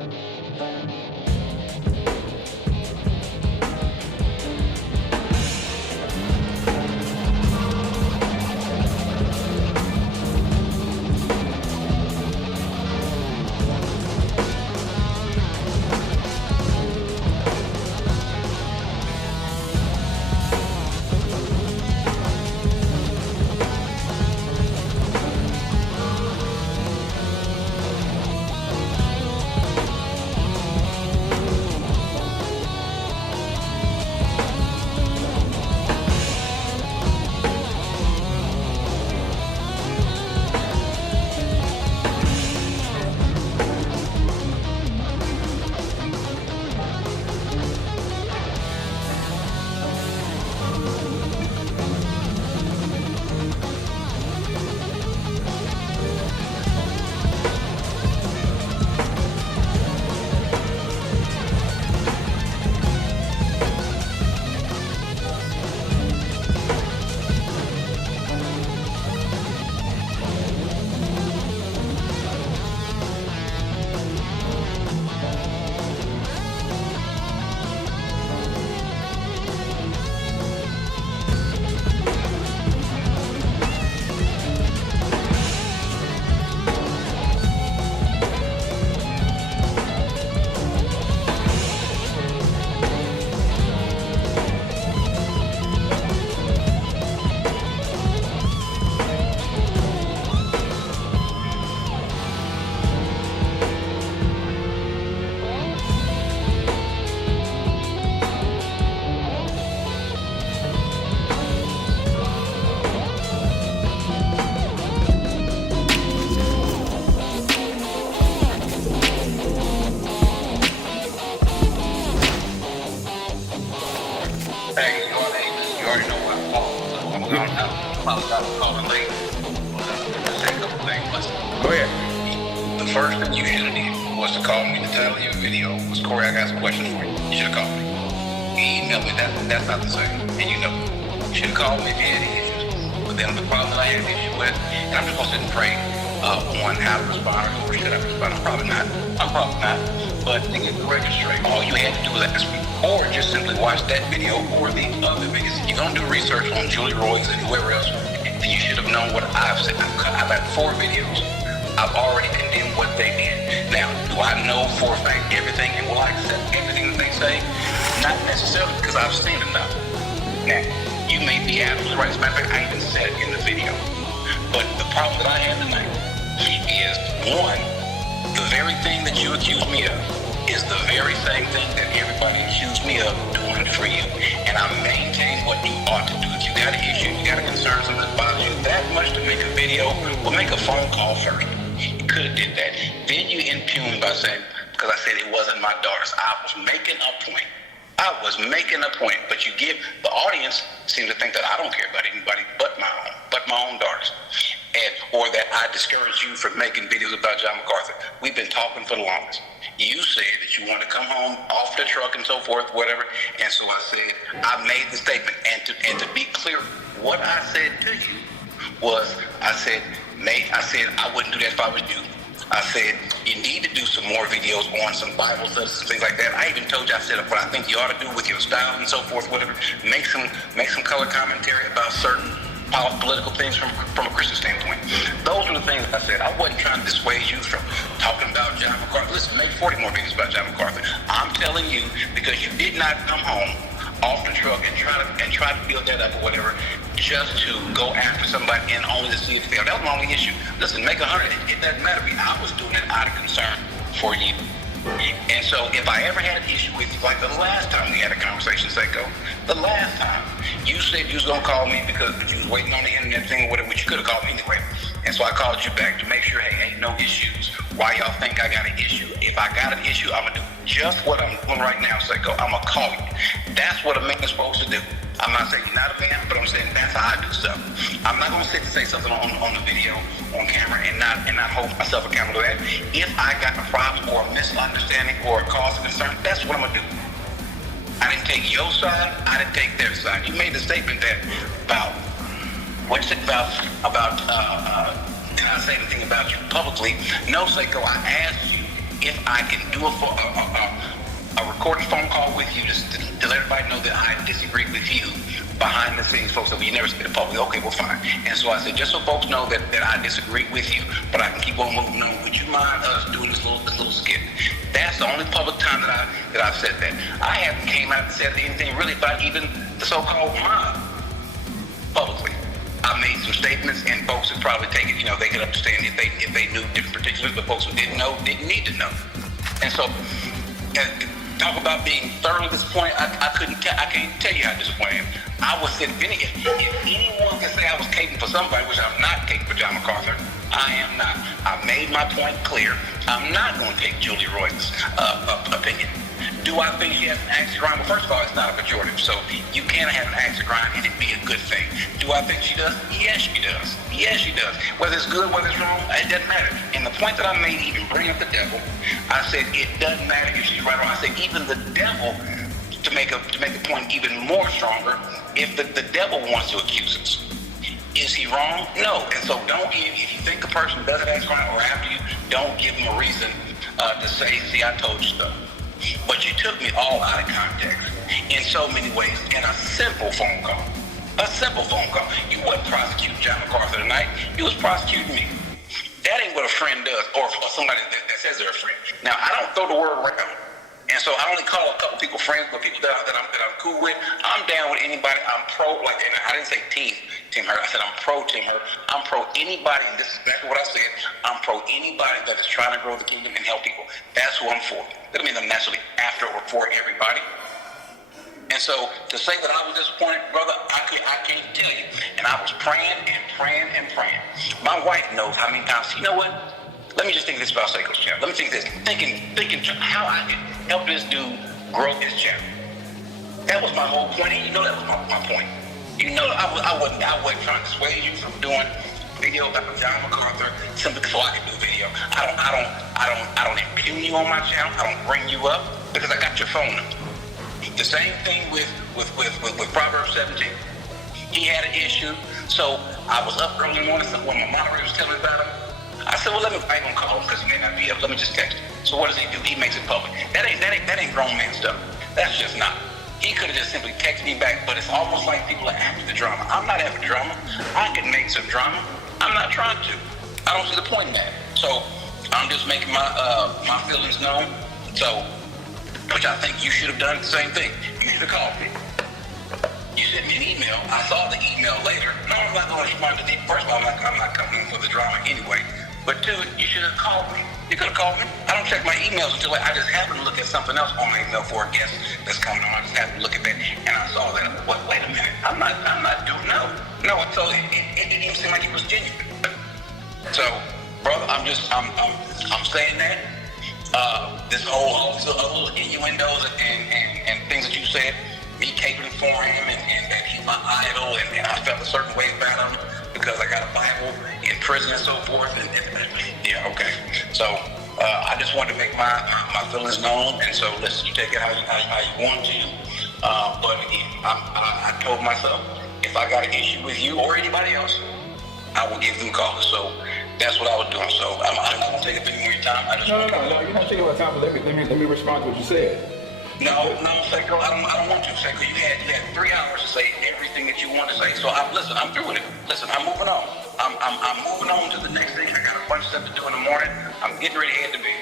Hey, you already know what I'm calling, so I'm going to apologize for calling late. Just say a couple things. Listen, Go ahead. the first thing you should have did was to call me. The title of your video was, Corey, I got some questions for you. You should have called me. You emailed me, that's not the same. And you know, you should have called me if you had any issues. But then the problem that I had an issue with, and I'm just going to sit and pray on how to respond or should I respond. I'm probably not. But to get the record straight, all you had to do was ask me. Or just simply watch that video or the other videos. If you're going to do research on Julie Roy's and whoever else, then you should have known what I've said. I've had 4 videos. I've already condemned what they did. Now, do I know for a fact everything and will I accept everything that they say? Not necessarily, because I've seen enough. Now, you may be absolutely right. As a matter of fact, I even said it in the video. But the problem that I have tonight is, one, the very thing that you accuse me of is the very same thing that everybody accused me of doing for you. And I maintain what you ought to do. If you got an issue, you got a concern, something that bothers you that much to make a video, well, make a phone call first. You could have did that. Then you impugn by saying, because I said it wasn't my daughters. I was making a point. But you give, the audience seems to think that I don't care about anybody but my own daughters. Or that I discourage you from making videos about John MacArthur. We've been talking for the longest. You said that you want to come home off the truck and so forth, whatever. And so I said, I made the statement. And to be clear, what I said to you was, I said I wouldn't do that if I was you. I said, you need to do some more videos on some Bible studies and things like that. I even told you, I said, what I think you ought to do with your style and so forth, whatever. Make some color commentary about certain political things from a Christian standpoint. Those are the things I said. I wasn't trying to dissuade you from talking about John MacArthur. Listen, make 40 more videos about John MacArthur. I'm telling you, because you did not come home off the truck and try to build that up or whatever, just to go after somebody and only to see it fail. That was my only issue. Listen, make 100. It doesn't matter to me. I was doing it out of concern for you. And so if I ever had an issue with you, like the last time we had a conversation, Seiko, the last time, you said you was going to call me because you was waiting on the internet thing or whatever, which you could have called me anyway. And so I called you back to make sure, hey, ain't no issues. Why y'all think I got an issue? If I got an issue, I'm going to do just what I'm doing right now, Seiko. I'm going to call you. That's what a man is supposed to do. I'm not saying you're not a man, but I'm saying that's how I do stuff. I'm not going to sit and say something on the video, on camera, and not hold myself accountable to that. If I got a problem or a misunderstanding or a cause of concern, that's what I'm going to do. I didn't take your side. I didn't take their side. You made the statement that what's it about, can I say anything about you publicly? No, Seiko, I asked you if I can do a recorded phone call with you to let everybody know that I disagree with you behind the scenes, folks, that we never say to public. Okay, well, fine. And so I said, just so folks know that I disagree with you, but I can keep on moving on. Would you mind us doing this little skit? That's the only public time that I've said that. I haven't came out and said anything really about even the so-called mob publicly. I made some statements, and folks would probably take it. They could understand if they knew different particulars, but folks who didn't know didn't need to know. And so, talk about being thoroughly disappointed. I can't tell you how disappointed I was. If anyone can say I was caping for somebody, which I'm not caping for John MacArthur, I am not. I made my point clear. I'm not going to take Julie Roy's opinion. Do I think she has an axe to grind? Well, first of all, it's not a pejorative, so you can have an axe to grind and it be a good thing. Do I think she does? Yes, she does. Yes, she does. Whether it's good, whether it's wrong, it doesn't matter. And the point that I made, even bringing up the devil, I said it doesn't matter if she's right or wrong. I said even the devil, to make the point even more stronger, if the devil wants to accuse us, is he wrong? No. And so if you think a person does an axe to grind or after you, don't give them a reason to say, see, I told you so. But you took me all out of context in so many ways in a simple phone call. A simple phone call. You wasn't prosecuting John MacArthur tonight. You was prosecuting me. That ain't what a friend does, or somebody that says they're a friend. Now, I don't throw the word around. And so I only call a couple people friends, but people that I'm cool with, I'm down with anybody. I'm pro, and I didn't say Team Her. I said I'm pro Team Her. I'm pro anybody, and this is exactly what I said. I'm pro anybody that is trying to grow the kingdom and help people. That's who I'm for. That doesn't mean I'm naturally after or for everybody. And so to say that I was disappointed, brother, I can't tell you. And I was praying and praying and praying. My wife knows how many times, you know what? Let me just think this about Seiko's channel. Let me think this. Thinking how I can help this dude grow his channel. That was my whole point. And you know that was my point. You know I wasn't trying to dissuade you from doing video about John MacArthur simply so I can do video. I don't impugn you on my channel. I don't bring you up because I got your phone number. The same thing with Proverbs 17. He had an issue, so I was up early in the morning when my moderator was telling me about him. I said, well, I ain't gonna call him because he may not be up. Let me just text him. So what does he do? He makes it public. That ain't grown man stuff. That's just not. He could have just simply texted me back, but it's almost like people are after the drama. I'm not after drama. I can make some drama. I'm not trying to. I don't see the point in that. So I'm just making my feelings known. So, which I think you should have done the same thing. You should have called me. You sent me an email. I saw the email later. No, I'm not going to respond to it. First of all, I'm not coming for the drama anyway. But two, you should have called me. You could have called me. I don't check my emails until I just happened to look at something else on my email for a guest that's coming on. I just happened to look at that, and I saw that. Wait a minute. I'm not doing no. So it didn't even seem like it was genuine. So, brother, I'm saying that. This whole little innuendos and things that you said, me caping for him and that he's my idol, and I felt a certain way about him because I got a Bible in prison and so forth. And yeah, okay. So I just wanted to make my feelings known, and so listen, you take it how you want to. But again, I told myself if I got an issue with you or anybody else, I will give them a call. So that's what I was doing. So I'm not gonna take up any more of your time. No. You're not taking my time. But let me respond to what you said. No, Seiko, I don't want to. Seiko, you had 3 hours to say everything that you want to say. So listen, I'm through with it. Listen, I'm moving on. I'm moving on to the next thing. I got a bunch of stuff to do in the morning. I'm getting ready to head to bed.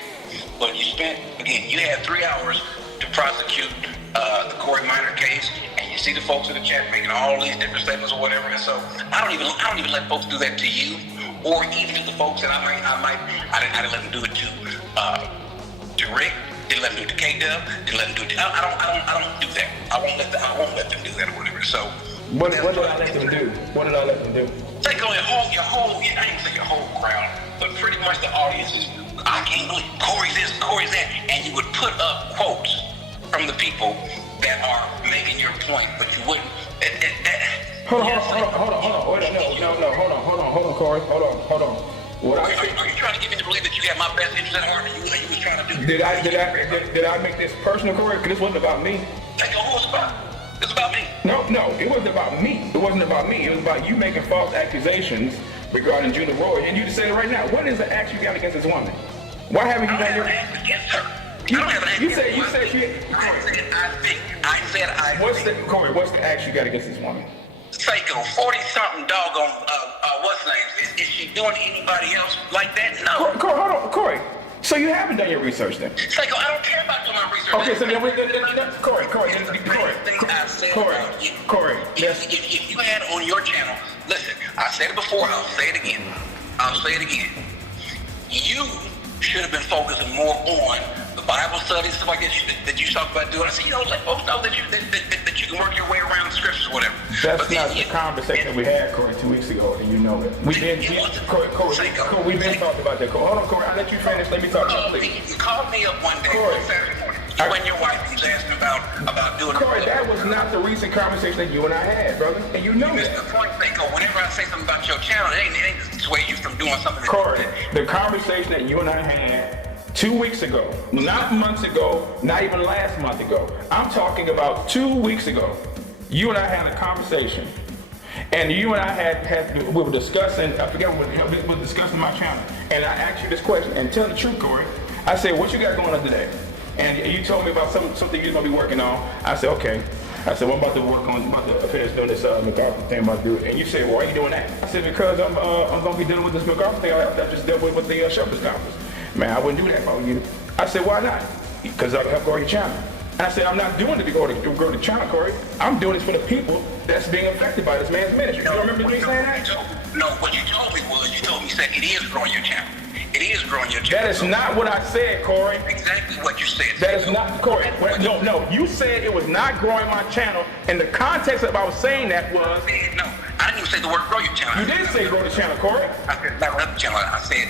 But you had 3 hours to prosecute the Corey Minor case, and you see the folks in the chat making all these different statements or whatever. And so I don't even let folks do that to you, or even to the folks that I didn't let them do it to Rick. Didn't let them do it to K-Dub. Didn't let them do it to, I don't do that. I won't let them do that or whatever. So what did I let them do? What did I let them do? Take on your whole, I didn't say your whole crowd, but pretty much the audience is, I can't believe Corey's this, Corey's that, and you would put up quotes from the people that are making your point, but you wouldn't. Hold on, Corey, hold on. Are you trying to get me to believe that you got my best interest at heart? You was trying to do. Did I make this personal, Corey? Because this wasn't about me. Take a whole spot. It's about me. No, it wasn't about me. It wasn't about me. It was about you making false accusations regarding Julie Roy. And you just said it right now. What is the act you got against this woman? Why haven't you I don't done have your? an act against her. You, I don't have an act you against said you her. said you. I said I What's the think. Corey? What's the act you got against this woman? Psycho, 40-something doggone, what's her name? Is she doing to anybody else like that? No. Corey, hold on, Corey. So you haven't done your research then? Psycho, I don't care about doing my research. Okay, so then Corey, yes. If you had on your channel, listen, I said it before, I'll say it again. You should have been focusing more on the Bible studies, stuff like that you talk about doing. So, let folks know that you can work your way around the scriptures or whatever. That's not the conversation we had, Corey, 2 weeks ago, and you know it. We've been talking about that. Hold on, Corey, I'll let you finish. Let me talk to you, please. You called me up one day, Saturday morning. You and your wife was asking about doing Corey, that was not the recent conversation that you and I had, brother. And you know that. The point, Seiko, whenever I say something about your channel, it ain't to sway you from doing something. Corey, the conversation that you and I had 2 weeks ago, not months ago, not even last month ago. I'm talking about 2 weeks ago. You and I had a conversation. And you and I we were discussing, I forget what, we were discussing my channel. And I asked you this question, and tell the truth, Corey. I said, what you got going on today? And you told me about something you're gonna be working on. I said, okay. I said, well, I'm about to finish doing this MacArthur thing I'm about to do. And you said, well, why are you doing that? I said, because I'm gonna be dealing with this MacArthur thing I just dealt with the Shepherd's Conference. Man, I wouldn't do that if I were you. I said, why not? Because I help grow your channel. And I said, I'm not doing it to grow the channel, Corey. I'm doing this for the people that's being affected by this man's ministry. You remember me saying that? No, what you told me was, you said it is growing your channel. It is growing your channel. That is not what I said, Corey. Exactly what you said. That is not, Corey. No, you said it was not growing my channel. And the context of I was saying that was... No, I didn't even say the word grow your channel. You did say grow the channel, Corey. I said not grow the channel. I said,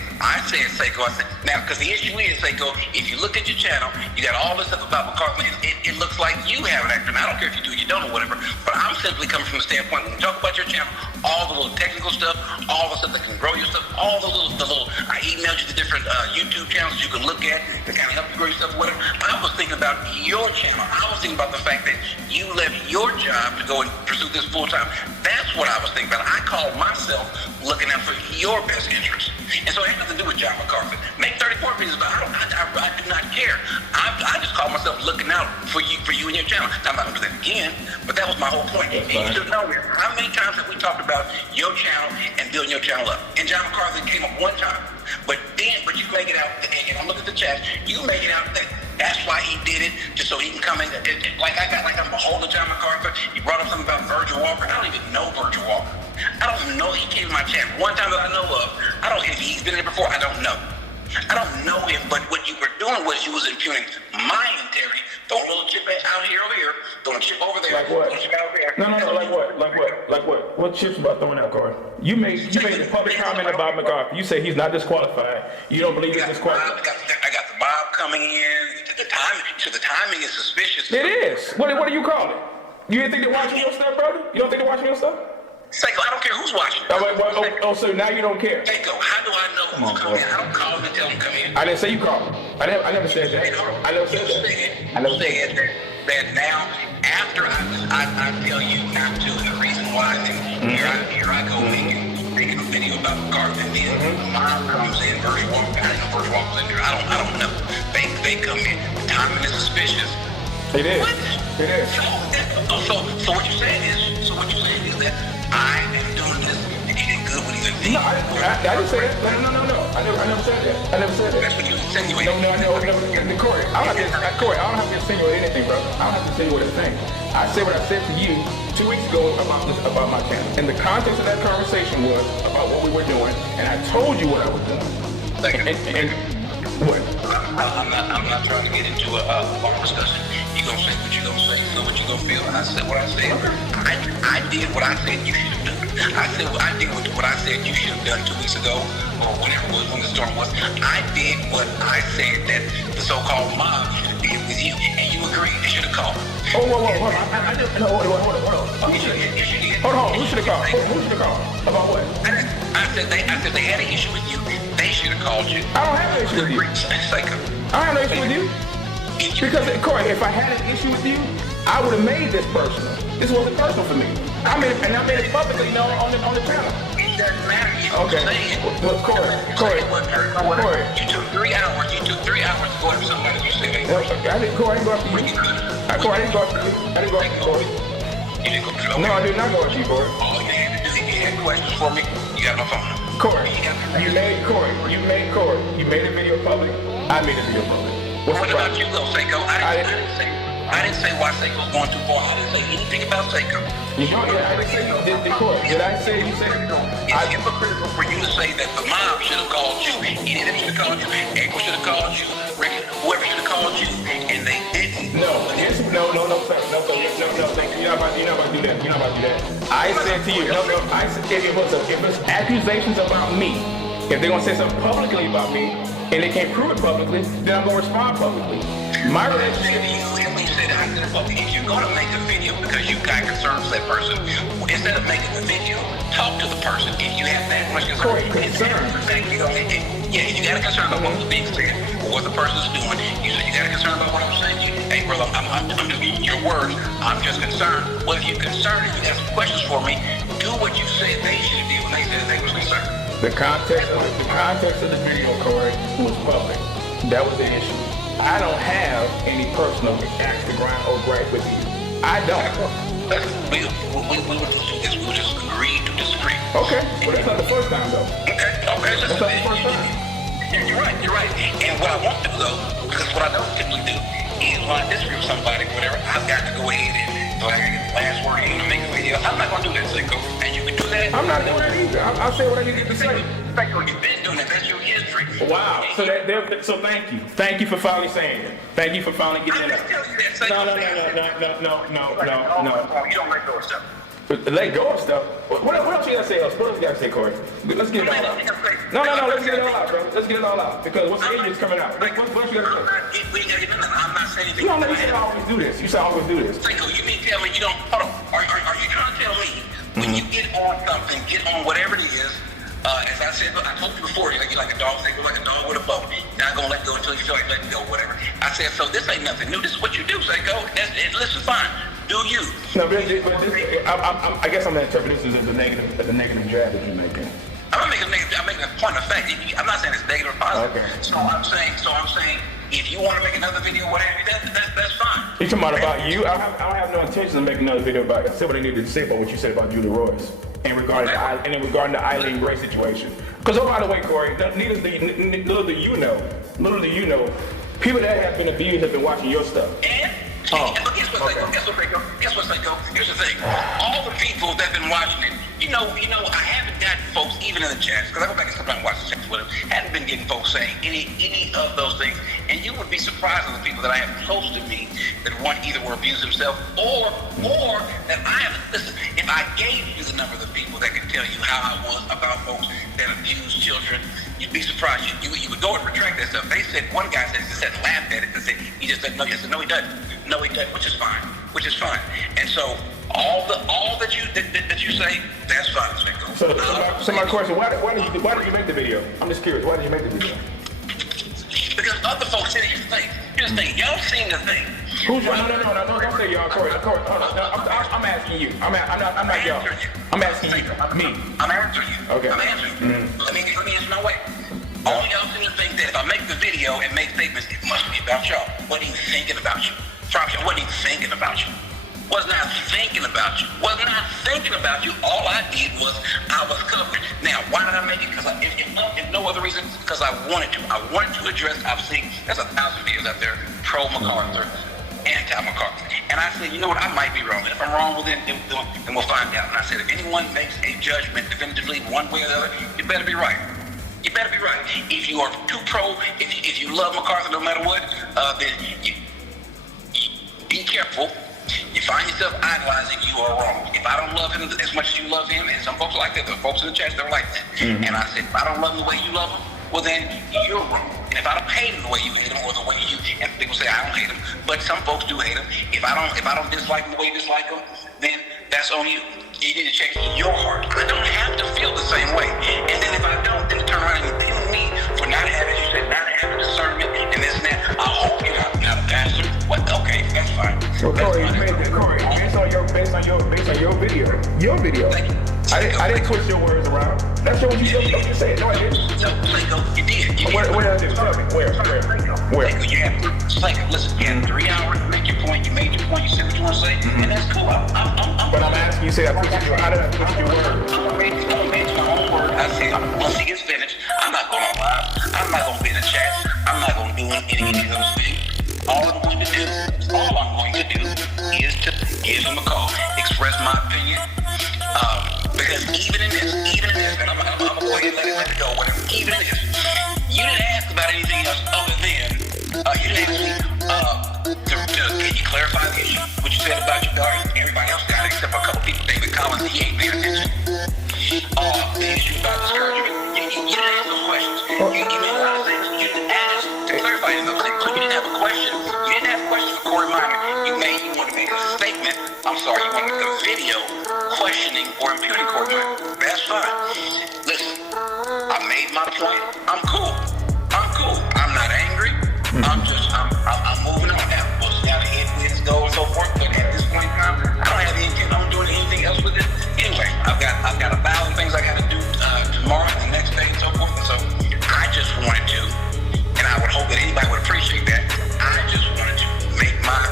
Seiko, now, because the issue is, Seiko, if you look at your channel, you got all this stuff about MacArthur. It looks like you have an actor. I don't care if you do, you don't, or whatever. But I'm simply coming from the standpoint, when we talk about your channel, all the little technical stuff, all the stuff that can grow your stuff, all the little I emailed you the different YouTube channels you can look at to kind of help you grow your stuff, whatever. I was thinking about your channel. I was thinking about the fact that you left your job to go and pursue this full time. That's what I was thinking about. I called myself looking out for your best interest. And so it had nothing to do with John MacArthur. Make 34 videos about it. I do not care. I just called myself looking out for you and your channel. Now, I'm not going to do that again, but that was my whole point. And you should know this. How many times have we talked about your channel and building your channel up? And John MacArthur came up one time. But you make it out, and I'm looking at the chat, you make it out that that's why he did it, just so he can come in. Like I'm beholden to John MacArthur. You brought up something about Virgil Walker. I don't even know Virgil Walker. I don't know he came in my chat one time that I know of. I don't, if he's been in it before, I don't know. I don't know him, but what you were doing was you was impugning my integrity. Throwing a little chip out here over here, throwing a chip over there, like what? throwing a chip out there. No, like what? What chips about throwing out, Corey? You made a public comment about MacArthur. You say he's not disqualified. You don't believe he's disqualified. I got the Bob coming in. The timing is suspicious. It is. What do you call it? You didn't think they're watching your stuff, brother? You don't think they're watching your stuff? Seiko, I don't care who's watching. So now you don't care. Seiko, how do I know who's coming in? I don't call them and tell them to come in. I didn't say you called. I never said that. I never said that. That now, after I tell you not to, the reason why, then here I go making a video about MacArthur, and then mom comes in, Virgil Walker. I didn't know Virgil Walker was in there. I don't know. They come in. The timing is suspicious. It is. What? It is. So what you're saying is that I am doing this and getting good with either thing. No, I didn't say that. No. I never said that. I never said that. That's what you insinuated. No. Corey, I don't have to insinuate anything, brother. I don't have to insinuate a thing. I said what I said to you 2 weeks ago about my channel. And the context of that conversation was about what we were doing, and I told you what I was doing. And what? I'm not trying to get into a long discussion. You gonna say what you gonna say, feel what you gonna feel. I said what I said. I did what I said you should have done. I did what I said you should have done 2 weeks ago, or whenever it was when the storm was. I did what I said that the so-called mob should have did with you, and you agreed. They should have called. Oh, hold on. I didn't. No, hold on. Yes, you did. Hold on. Who should have called? Who should have called? About what? I said they had an issue with you. They should have called you. I don't have an issue with you. I have no issue with you. Because, Corey, if I had an issue with you, I would have made this personal. This wasn't personal for me. I made it publicly known on the channel. It doesn't matter. Okay. Corey. You took 3 hours. Corey, I didn't go after you. Corey, I didn't go after you. I didn't go after you, Corey. You didn't go after me? No, I did not go after you, Corey. All you had to do, if you had questions for me, you got my phone number. Corey, you made a video public. I made a video public. What's What the about problem? you though, Seiko? I didn't say why Seiko's going too far. I didn't say anything about Seiko. I didn't say you did, Corey. Did I say you said? It's hypocritical for you to say that the mob should have called you, any of them should have called you, April should have called you, Rick, whoever should have called you, and they didn't. No, sir. You're not about to do that. You're not about to do that. I said to you, I said if it's accusations about me, if they're gonna say something publicly about me, and they can't prove it publicly, then I'm gonna respond publicly. My relationship. If you're gonna make a video because you got concerns with that person, instead of making the video, talk to the person. If you have that much concern, if you got a concern about what was being said or what the person's doing, you got a concern about what I'm saying. Hey, brother, I'm just using your words. I'm just concerned. Well, if you're concerned, if you got some questions for me, do what you said they should do when they said they was concerned. The context of the video, Corey, was public. That was the issue. I don't have any personal axe to grind or gripe with you. I don't. We would just agree to disagree. Okay, well that's not the first time though. Okay. That's not the first time. You're right. And what I won't do though, because what I don't typically do is when I disagree with somebody, whatever, I've got to go ahead and so I can get the last word in and make a video. I'm not gonna do that, Seiko. And you can do that. I'm not doing it either. I'll say what I need to say. Seiko, you've been doing it. That's your history. Wow. So thank you. Thank you for finally saying it. Thank you for finally getting it. No. You don't let go of stuff. Let go of stuff. What else you gotta say else? What else you gotta say, Corey? Let's get it all out. No, let's get it all out, bro. Let's get it all out. Because what's the idiot's coming out? What else you gotta say? I'm not saying anything. You don't know you said I always do this. You said I always do this. Seiko, you mean tell me you don't, hold on. Are you trying to tell me when you get on something, get on whatever it is, as I said, I told you before, you're like a dog, Seiko, like a dog with a bone. Not gonna let go until you feel like letting go, whatever. I said, so this ain't nothing new. This is what you do, Seiko. Listen, fine. Do you? No, but I guess I'm gonna interpret this as the negative jab that you're making. I'm making a point of fact. I'm not saying it's negative or positive. Okay. So I'm saying, if you want to make another video, whatever, that's fine. You talking about you? I don't have no intention of making another video about it. I said what I needed to say about what you said about Julie Royce and regarding the Eileen Gray situation. Because by the way, Corey, little do you know, people that have been abused have been watching your stuff. But guess what, Seiko? Here's the thing. All the people that have been watching it, you know, I haven't gotten folks, even in the chats, because I go back and sometimes watch the chats with them, haven't been getting folks saying any of those things. And you would be surprised at the people that I have close to me that one either were abused themselves or that I have. Listen, if I gave you the number of the people that could tell you how I was about folks that abuse children, you'd be surprised. You would go and retract that stuff. They said, one guy said, laughed at it and said, he just said, no, he said, no, he doesn't. No, he doesn't, which is fine. And so all that you say, that's fine. So my question, why did you make the video? I'm just curious, why did you make the video? Because other folks said, here's the thing, y'all seen the thing. Who's y'all? No, don't say y'all, Corey. Hold on. I'm asking you. I'm not y'all. I'm asking you. Me. I'm answering you. Okay. I'm answering you. Mm-hmm. Let me answer my way. All y'all seem to think that if I make the video and make statements, it must be about y'all. What are you thinking about you? What are you thinking about you? Was not thinking about you. All I did was I was covering. Now, why did I make it? Because if no other reason, because I wanted to. I wanted to address. I've seen there's 1,000 videos out there pro MacArthur, anti MacArthur, and I said, you know what? I might be wrong. And if I'm wrong, well then we'll find out. And I said, if anyone makes a judgment definitively one way or the other, you better be right. You better be right. If you are too pro, if you love MacArthur no matter what, then you be careful. You find yourself idolizing, you are wrong. If I don't love him as much as you love him, and some folks are like that, there are folks in the chat that are like that. Mm-hmm. And I said, if I don't love him the way you love him, well then you're wrong. And if I don't hate him the way you hate him, or the way and people say I don't hate him, but some folks do hate him. If I don't dislike him the way you dislike him, then that's on you. You need to check your heart. I don't have to feel the same way. And then if I don't, then turn around and pin me for not having, you said, not having discernment and this and that. I hope you're not a pastor. What? Okay, that's fine. So Corey, based on your video. I didn't twist your words around. That's what you said. No, I didn't. No, you did. What did I do? Tell me. Where? You have say it. Listen, you had 3 hours to make your point. You made your point. You said what you want to say, and that's cool. But I'm asking you, say I put you. How did I put your word? I'm gonna make my own word. I said once he gets finished, I'm not going to live. I'm not going to be in the chat. I'm not going to do any of those things. All I'm going to do is to give him a call, express my opinion. Because even in this, and I'm gonna go ahead and let it go. Even in this, you didn't ask about anything else other than you didn't ask me can you clarify the issue? What you said about your daughter? Everybody else got it except for a couple people. David Collins, he ain't paying attention. The issue about discouragement. You didn't ask those questions. You made a lot of things. You didn't ask to clarify those things. So you didn't have a question. You didn't have a question for Corey Minor. You wanted to make a statement. I'm sorry, you wanted a video questioning or imputing Corey Minor. That's fine. Listen, I made my point. I'm cool. I'm not angry. I'm moving on now. We'll see how the headwinds go and so forth. But at this point in time, I don't have anything. I'm doing anything else with it. Anyway, I've got 1,000 things I got to do tomorrow and the next day and so forth. And so I just wanted to, and I would hope that anybody would appreciate that. I just wanted to make my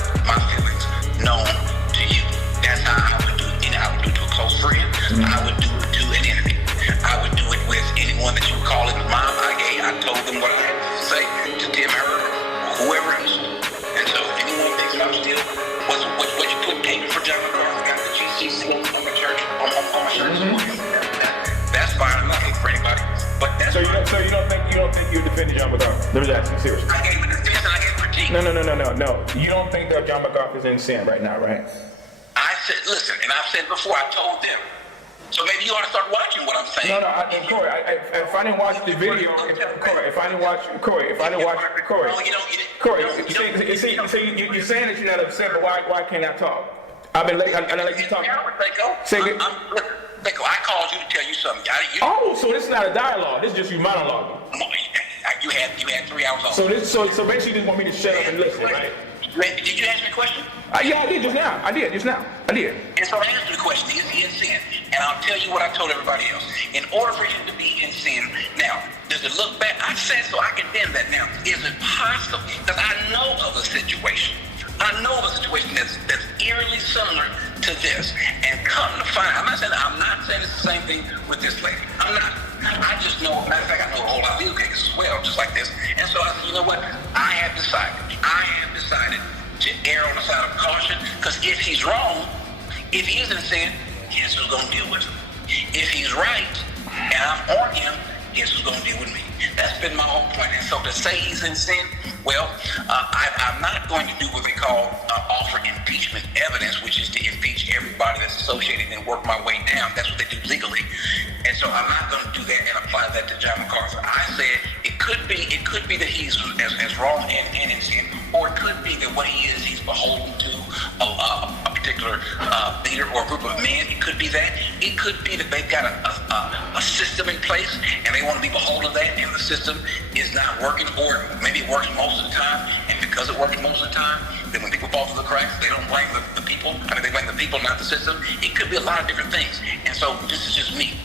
feelings known to you. That's how I would do it. I would do it to a close friend. I would do it to an enemy. I would do it with anyone that you would call it mom. I told them what I had to say to Tim Herb or whoever else. And so if anyone thinks that I'm still what you put paper for John McCarthy got the GCC on my church on my shirt. That's fine. I'm not hating for anybody. But that's so you don't think you defended John McCarthy? Let me ask you seriously. I gave a defense and I gave critique. No. You don't think that John McCarthy is in sin right now, right? I said, listen, and I've said before, I told them. So maybe you ought to start watching what I'm saying. No, Corey, if I didn't watch the video, Corey, you're saying that you're not upset, but why can't I talk? I've been late, I let you talk. I called you to tell you something. So this is not a dialogue, this is just you monologuing. You had 3 hours off. So basically you just want me to shut up and listen, right? Did you ask me a question? Yeah, I did just now. I did. And so I answered the question, is he in sin? And I'll tell you what I told everybody else. In order for him to be in sin, now, does it look bad? I said so I condemn that now. Is it possible? Because I know of a situation. That's eerily similar to this. And come to find, I'm not saying it's the same thing with this lady. I'm not. I just know, matter of fact, I know a whole lot of legal cases as well, just like this. And so I said, you know what? I have decided to err on the side of caution, because if he's wrong, if he is in sin, guess who's going to deal with him? If he's right, and I'm on him, guess who's going to deal with me? That's been my whole point. And so to say he's in sin, well, I'm not going to do what they call offer impeachment evidence, which is to impeach everybody that's associated and work my way down. That's what they do legally. And so I'm not going to do that and apply that to John McCarthy. I said it could be that he's as wrong and in sin, or it could be that what he is, he's beholden to a particular leader or group of men. It could be that. It could be that they've got a system in place and they want to be beholden to that, and the system is not working, or maybe it works most of the time, and because it works most of the time, then when people fall through the cracks, they don't blame the people. They blame the people, not the system. It could be a lot of different things. And so this is just me.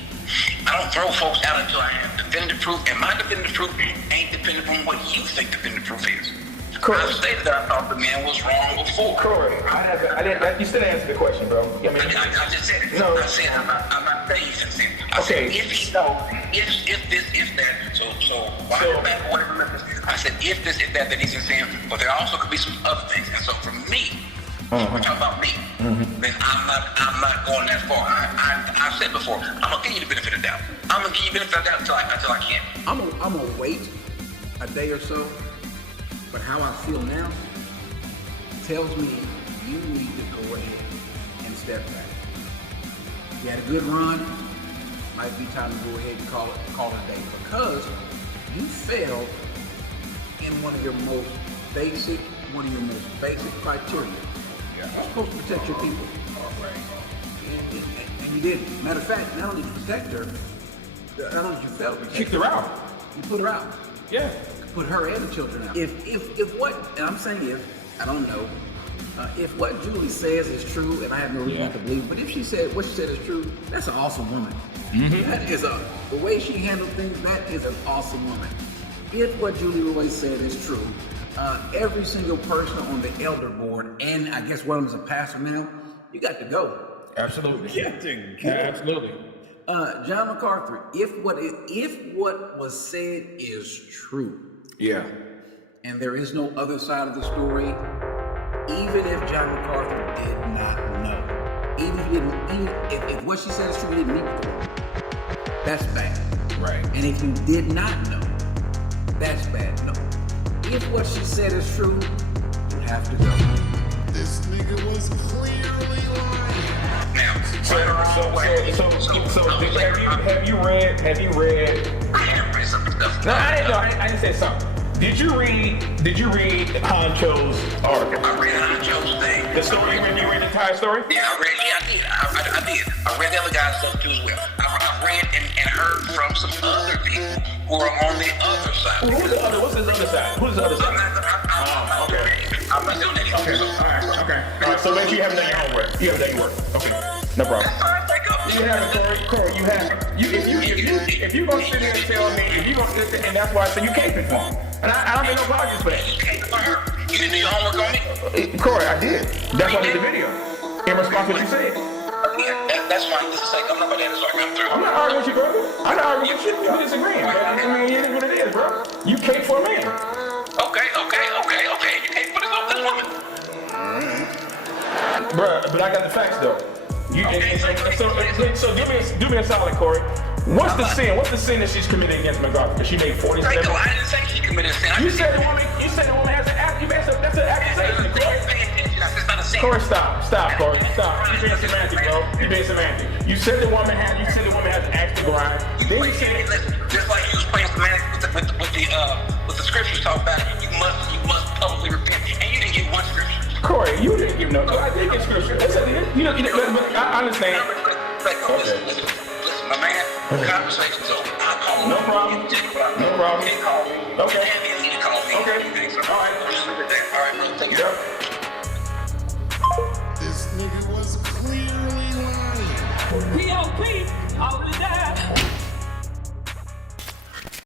I don't throw folks out until I have definitive proof, and my definitive proof ain't dependent on what you think definitive proof is. Correct. I stated that I thought the man was wrong before. Correct. I didn't. You still answer the question, bro. I just said it. No. I said I'm not saying he's in sin. Okay. Said if this, if that. So whatever. I said if this, if that, then he's in sin. But there also could be some other things. And so for me, we're talking about me. Then I'm not going that far. I've said before, I'm gonna give you the benefit of the doubt. I'm gonna give you the benefit of the doubt until I can't. I'm gonna wait a day or so. But how I feel now tells me you need to go ahead and step back. You had a good run, might be time to go ahead and call it a day, because you failed in one of your most basic criteria. You're supposed to protect your people. And you didn't. Matter of fact, not only did you protect her, not only did you fail to protect kicked her out. You put her out. Yeah. Put her and the children out. If what, and I'm saying I don't know, if what Julie says is true, and I have no reason not to believe, but if she said what she said is true, that's an awesome woman. That is the way she handled things, that is an awesome woman. If what Julie Roy said is true, Every single person on the elder board, and I guess one of them is a pastor now, you got to go. Absolutely. Captain. Absolutely. John MacArthur, if what was said is true, Yeah. and there is no other side of the story, even if John MacArthur did not know, even if what she said is true, he didn't meet with the woman, that's bad. Right. And if you did not know, that's bad. No. If what she said is true, you have to go. This nigga was clearly lying. Now, So have you read? I have read some stuff. No, I didn't say something. Did you read Honcho's article? I read Honcho's thing. The story, when you read the entire story? Yeah, I did. I did. I read the other guy's stuff too as well. I read and heard from some other people who are on the other side. What's the other side? Who's the other side? I'm not doing anything. Okay, all right. So maybe you haven't done your homework. You haven't done your work. Okay, no problem. You haven't, Corey. You haven't. If you gonna sit here and tell me, if you gonna sit there, and that's why I say you can't perform. And I don't make no apologies for that. You didn't do your homework on me? Corey, I did. That's why I did the video. In response to what you said. Yeah, that's fine. This is like, I'm not gonna let this argument through. I'm not arguing with you, bro. I'm not arguing with you. We disagreeing. But I mean, it is what it is, bro. You cake for a man. Okay. You can't put this on this woman. Bruh, but I got the facts though. So do me a solid, Corey. What's the sin? What's the sin that she's committed against MacArthur? Because she made 47. I didn't say she committed a sin. You said the woman has an act. That's an accusation, Corey. Corey, stop, Corey, stop. You're being semantic, bro. You're being semantic. You said the woman has an act to grind. Then you said, just like you was playing semantic with the scriptures talk about it, you must publicly repent, and you didn't get one scripture. Corey, you didn't give no. I did get scripture. I understand. Listen, my man. The conversation's over. No problem. Okay. Okay. All right, bro. Take care. This nigga was clearly lying. POP, all of this